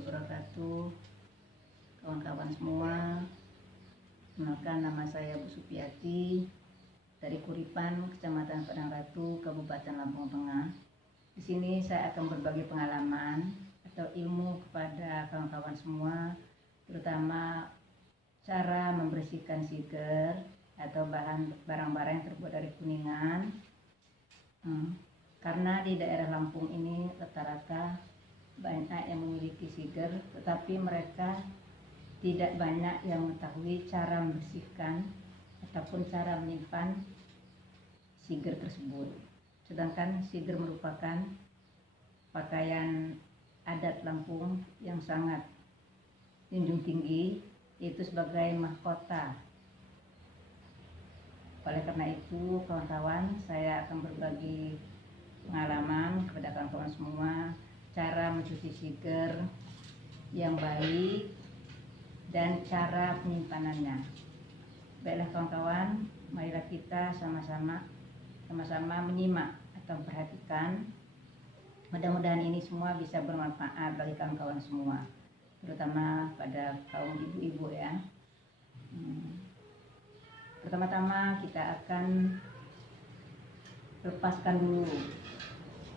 wabarakatuh. Kawan-kawan semua, kenalkan nama saya Bu Supiati dari Kuripan, Kecamatan Padang Ratu, Kabupaten Lampung Tengah. Di sini saya akan berbagi pengalaman atau ilmu kepada kawan-kawan semua, terutama cara membersihkan siger atau barang-barang yang terbuat dari kuningan. Karena di daerah Lampung ini rata-rata banyak yang memiliki siger, tetapi mereka tidak banyak yang mengetahui cara membersihkan ataupun cara menyimpan siger tersebut. Sedangkan siger merupakan pakaian adat Lampung yang sangat junjung tinggi, yaitu sebagai mahkota. Oleh karena itu, kawan-kawan, saya akan berbagi pengalaman kepada kawan-kawan semua cara mencuci siger yang baik dan cara penyimpanannya. Baiklah kawan-kawan, marilah kita sama-sama menyimak atau memperhatikan. Mudah-mudahan ini semua bisa bermanfaat bagi kawan-kawan semua, terutama pada kaum ibu-ibu ya. Pertama-tama kita akan lepaskan dulu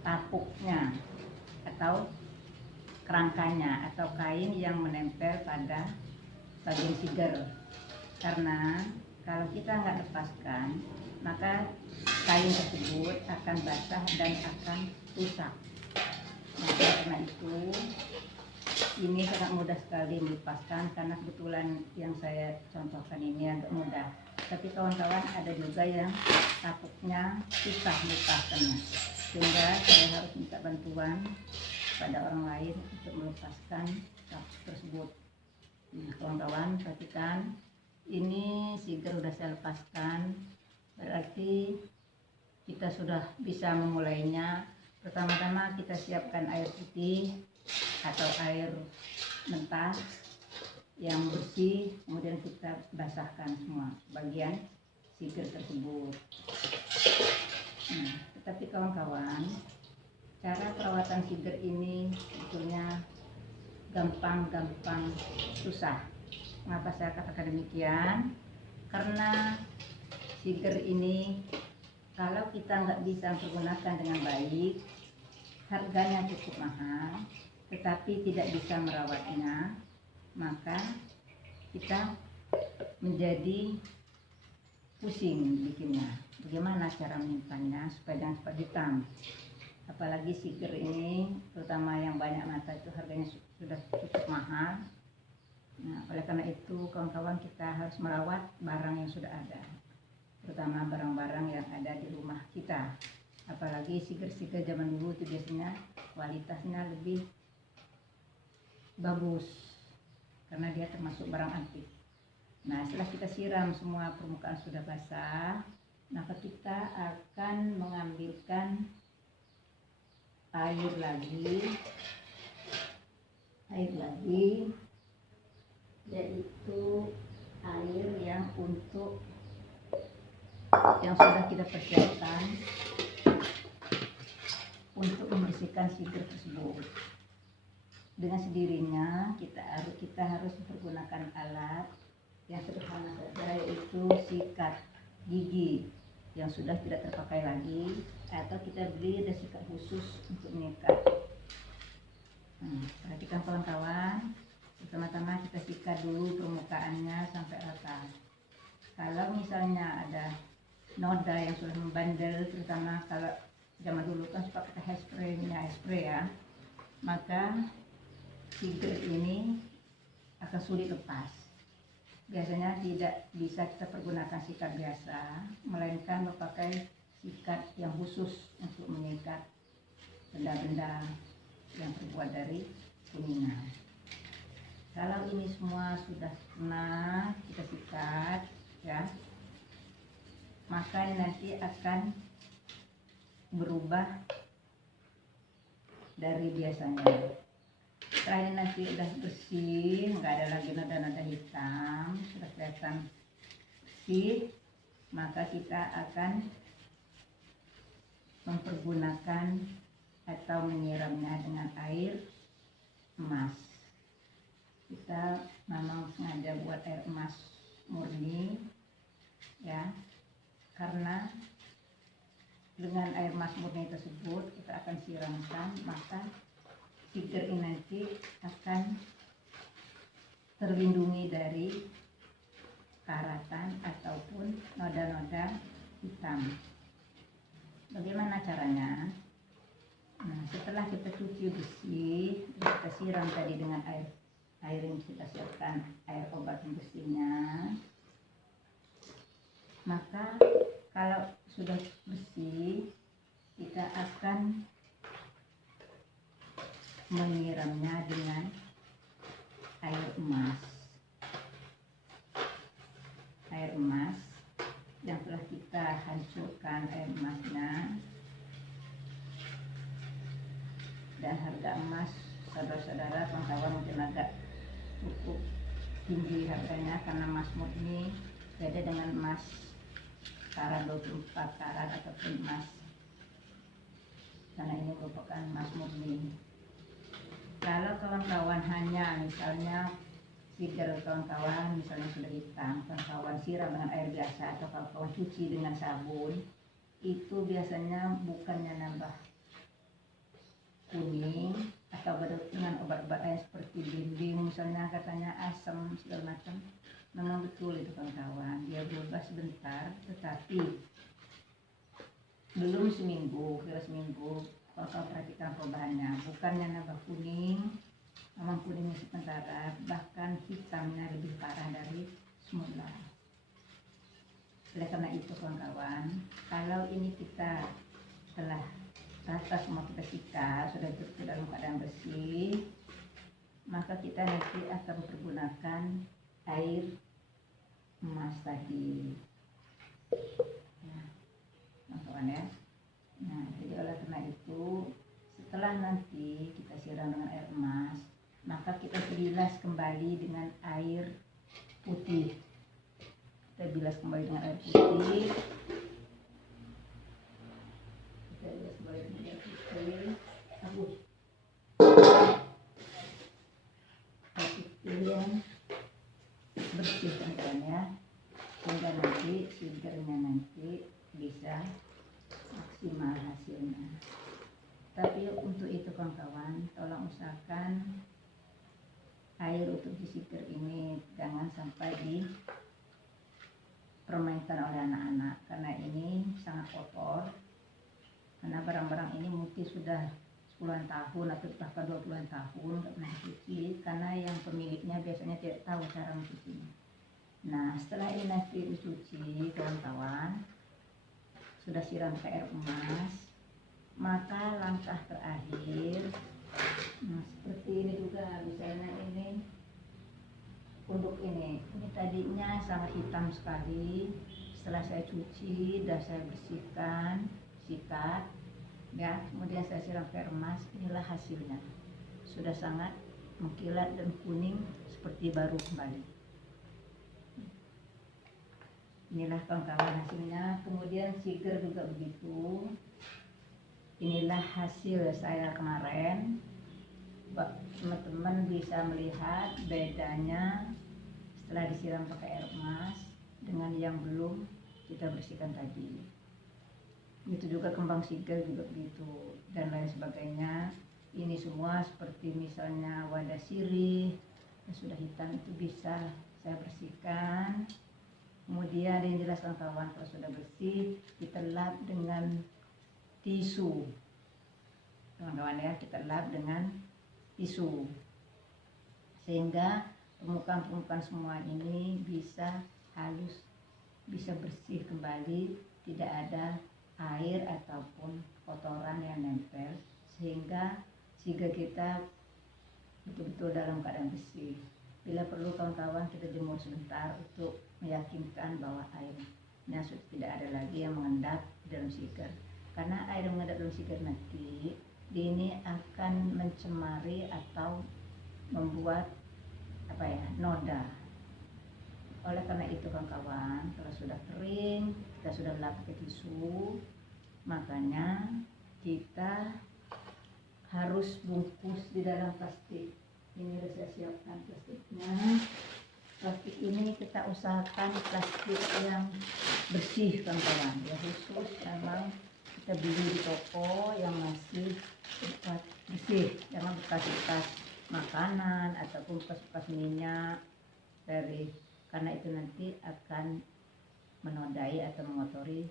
tapuknya atau kerangkanya atau kain yang menempel pada bagian siger, karena kalau kita nggak lepaskan maka kain tersebut akan basah dan akan rusak. Nah, karena itu ini sangat mudah sekali melepaskan, karena kebetulan yang saya contohkan ini agak mudah. Tapi kawan-kawan ada juga yang tapuknya susah melepaskannya, sehingga saya harus minta bantuan pada orang lain untuk melepaskan tapuk tersebut. Nah, kawan-kawan perhatikan, ini siger sudah saya lepaskan, berarti kita sudah bisa memulainya. Pertama-tama kita siapkan air putih atau air mentah yang bersih, kemudian kita basahkan semua bagian siger tersebut. Nah, tetapi kawan-kawan, cara perawatan siger ini sebetulnya gampang susah. Mengapa saya katakan demikian? Karena siger ini kalau kita nggak bisa menggunakan dengan baik, harganya cukup mahal, tetapi tidak bisa merawatnya, maka kita menjadi pusing bikinnya. Bagaimana cara menyimpannya supaya jangan cepat hitam? Apalagi siger ini, terutama yang banyak mata, itu harganya sudah cukup mahal. Nah, oleh karena itu kawan-kawan, kita harus merawat barang yang sudah ada, terutama barang-barang yang ada di rumah kita. Apalagi siger-siger zaman dulu itu biasanya kualitasnya lebih bagus karena dia termasuk barang antik. Nah, setelah kita siram semua permukaan sudah basah, maka kita akan mengambilkan air lagi, yaitu air yang sudah kita persiapkan untuk membersihkan siger tersebut. Dengan sendirinya kita harus menggunakan alat yang sederhana saja, yaitu sikat gigi yang sudah tidak terpakai lagi, atau kita beli ada sikat khusus untuk menyikat. Perhatikan kawan-kawan, pertama-tama kita sikat dulu permukaannya sampai rata. Kalau misalnya ada noda yang sudah membandel, terutama kalau zaman dulu kan suka pakai hairspray ya, maka siger ini akan sulit lepas. Biasanya tidak bisa kita pergunakan sikat biasa, melainkan memakai sikat yang khusus untuk menyikat benda-benda yang terbuat dari kuningan. Kalau ini semua sudah pernah kita sikat ya, maka nanti akan berubah dari biasanya. Setelah ini nanti udah bersih, nggak ada lagi noda-noda hitam, sudah kelihatan bersih, maka kita akan mempergunakan atau menyiramnya dengan air emas. kita memang sengaja buat air emas murni ya, karena dengan air emas murni tersebut kita akan siramkan, maka siger ini nanti akan terlindungi dari karatan ataupun noda-noda hitam. Bagaimana caranya? Nah, setelah kita cuci bersih, kita siram tadi dengan air yang kita siapkan, air obat pembersihnya. Maka kalau sudah bersih, kita akan menyiramnya dengan air emas. Air emas yang telah kita hancurkan air emasnya. Dan harga emas, saudara-saudara, kawan-kawan, mungkin agak cukup tinggi harganya karena emas murni beda dengan emas karat 24 karat ataupun emas, karena ini merupakan emas murni. Kalau kawan-kawan hanya misalnya siger kawan-kawan misalnya sudah hitam, kawan-kawan siram dengan air biasa atau kawan-kawan cuci dengan sabun, itu biasanya bukannya nambah kuning atau dengan obat-obat lain seperti bimbing misalnya, katanya asam segala macam. Memang betul itu kawan-kawan, dia berubah sebentar, tetapi belum seminggu, kira seminggu kawan-kawan perhatikan perubahannya. Bukannya nambah kuning, memang kuningnya sementara, bahkan hitamnya lebih parah dari semula. Oleh karena itu kawan-kawan, kalau ini kita telah rata semua kita sikat, sudah cukup dalam keadaan bersih, maka kita nanti akan mempergunakan air emas tadi. Nah, kawan-kawan ya. Nah, jadi oleh karena itu, setelah nanti kita siram dengan air emas, maka kita bilas kembali dengan air putih. Kita bilas kembali dengan air putih. Yang bersih kan ya, sehingga nanti sigernya nanti bisa maksimal hasilnya. Tapi untuk itu kawan-kawan, tolong usahakan air untuk disiger ini jangan sampai dipermainkan oleh anak-anak, karena ini sangat kotor. Karena barang-barang ini mungkin sudah 10-an tahun atau bahkan 20-an tahun nggak pernah dicuci, karena yang pemiliknya biasanya tidak tahu cara mencucinya. Nah, setelah ini nanti dicuci kawan-kawan, sudah siram ke air emas, maka langkah terakhir, nah seperti ini juga, misalnya ini untuk ini tadinya sangat hitam sekali. Setelah saya cuci dan saya bersihkan, sikat ya, kemudian saya siram ke air emas, inilah hasilnya, sudah sangat mengkilat dan kuning seperti baru kembali. Inilah kawan-kawan hasilnya. Kemudian siger juga begitu. Inilah hasil saya kemarin. Teman-teman bisa melihat bedanya setelah disiram pakai air emas dengan yang belum kita bersihkan tadi. Itu juga kembang siger juga begitu, dan lain sebagainya. Ini semua seperti misalnya wadah sirih yang sudah hitam itu bisa saya bersihkan. Kemudian yang jelas kawan-kawan, kalau sudah bersih kita lap dengan tisu kawan-kawan ya, kita lap dengan tisu sehingga permukaan semua ini bisa halus, bisa bersih kembali, tidak ada air ataupun kotoran yang nempel, sehingga siger kita betul-betul dalam keadaan bersih. Bila perlu kawan-kawan kita jemur sebentar untuk meyakinkan bahwa airnya sudah tidak ada lagi yang mengendap dalam siger. Karena air yang mengendap dalam siger nanti ini akan mencemari atau membuat noda. Oleh karena itu kawan-kawan, kalau sudah kering, kita sudah lap pakai tisu, makanya kita harus bungkus di dalam plastik Ini sudah saya siapkan plastiknya. Plastik ini kita usahakan plastik yang bersih kawan-kawan, ya khusus memang kita beli di toko yang masih bersih, jangan bekas-bekas makanan ataupun bekas-bekas minyak karena itu nanti akan menodai atau mengotori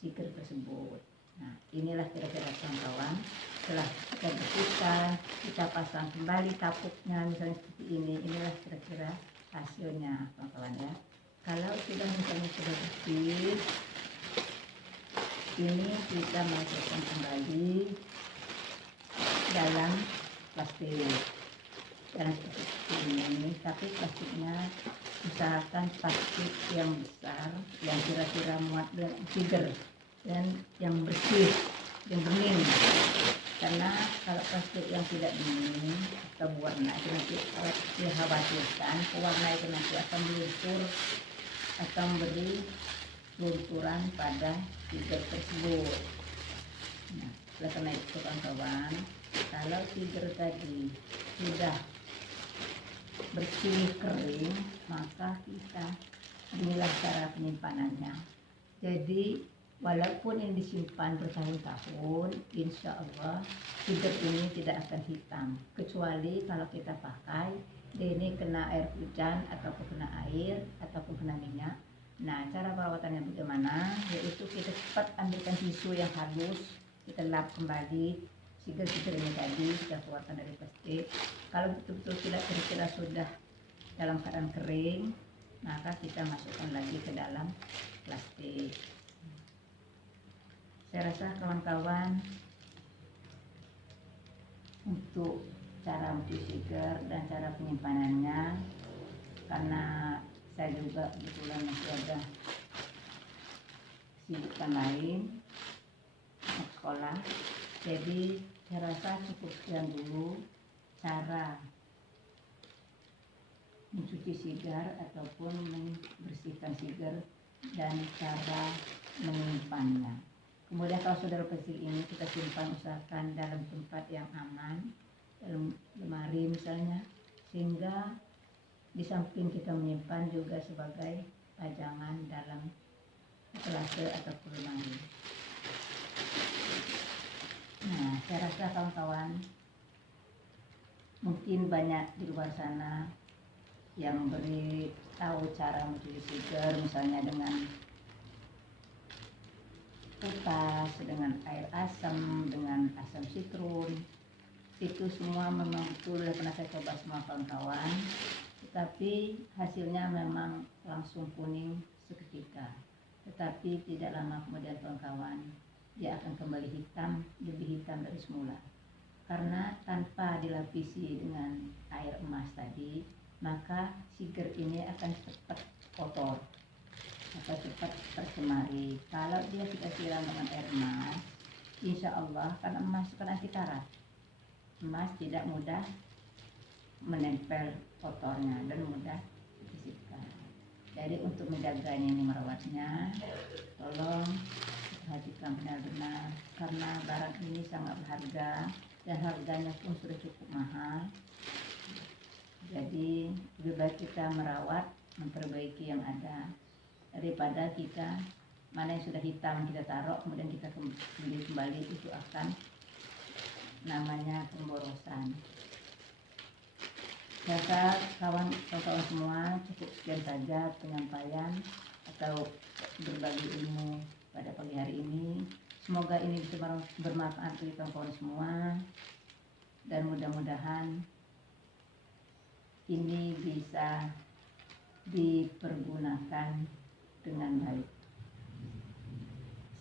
siger tersebut. Nah, inilah kira-kira kawan-kawan. Setelah kita bersihkan, kita pasang kembali tapuknya misalnya seperti ini. Inilah kira-kira hasilnya kawan-kawan ya. Kalau sudah misalnya sudah bersih, ini kita masukkan kembali dalam plastik. Jangan seperti ini, tapi plastiknya usahakan plastik yang besar, yang kira-kira muat siger dan yang bersih, yang bening. Karena kalau plastik yang tidak bening atau berwarna itu nanti dikhawatirkan pewarna itu nanti akan meluncur atau memberi lunturan pada siger tersebut. Nah, oleh karena itu kawan-kawan, kalau siger tadi sudah bersih kering, maka inilah cara penyimpanannya. Jadi walaupun ini disimpan bertahun-tahun, insya Allah siger ini tidak akan hitam, kecuali kalau kita pakai ini kena air hujan ataupun kena air ataupun kena minyak. Nah, cara perawatannya bagaimana? Yaitu kita cepat ambilkan tisu yang halus, kita lap kembali siger-siger ini tadi, kita keluarkan dari plastik. Kalau betul-betul tidak kira-kira sudah dalam keadaan kering, maka kita masukkan lagi ke dalam plastik. Saya rasa kawan-kawan untuk cara mencuci siger dan cara penyimpanannya, karena saya juga kebetulan masih ada kesibukan lain sekolah, jadi saya rasa cukup sekian dulu cara mencuci siger ataupun membersihkan siger dan cara menyimpannya. Kemudian kalau saudara plastik ini kita simpan, usahakan dalam tempat yang aman, dalam lemari misalnya, sehingga di samping kita menyimpan juga sebagai pajangan dalam etalase atau lemari. Nah, saya rasa kawan-kawan mungkin banyak di luar sana yang beri tahu cara mencuci siger, misalnya dengan kupas, dengan air asam, dengan asam sitrun. Itu semua memang betul pernah saya coba semua kawan-kawan, tetapi hasilnya memang langsung kuning seketika, tetapi tidak lama kemudian kawan-kawan dia akan kembali hitam, lebih hitam dari semula. Karena tanpa dilapisi dengan air emas tadi, maka siger ini akan cepat kotor atau cepat tercemari. Kalau dia kita siram dengan air emas, insya Allah, kan emas kan anti karat, emas tidak mudah menempel kotornya dan mudah dibersihkan. Jadi untuk menjaganya ini, merawatnya, tolong perhatikan benar-benar, karena barang ini sangat berharga dan harganya pun sudah cukup mahal. Jadi lebih baik kita merawat, memperbaiki yang ada, daripada kita mana yang sudah hitam kita taruh kemudian kita beli kembali, itu akan namanya pemborosan. Saya kawan-kawan semua, cukup sekian saja penyampaian atau berbagi ilmu pada pagi hari ini. Semoga ini bisa bermanfaat bagi kawan-kawan semua, dan mudah-mudahan ini bisa dipergunakan dengan baik.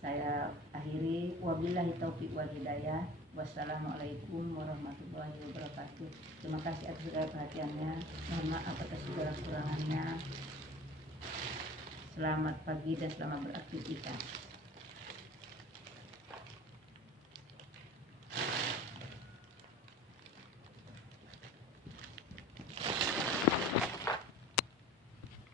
Saya akhiri, wabillahi taufiq wal hidayah. Wassalamualaikum warahmatullahi wabarakatuh. Terima kasih atas segala perhatiannya. Mohon maaf atas segala kekurangannya. Selamat pagi dan selamat beraktivitas.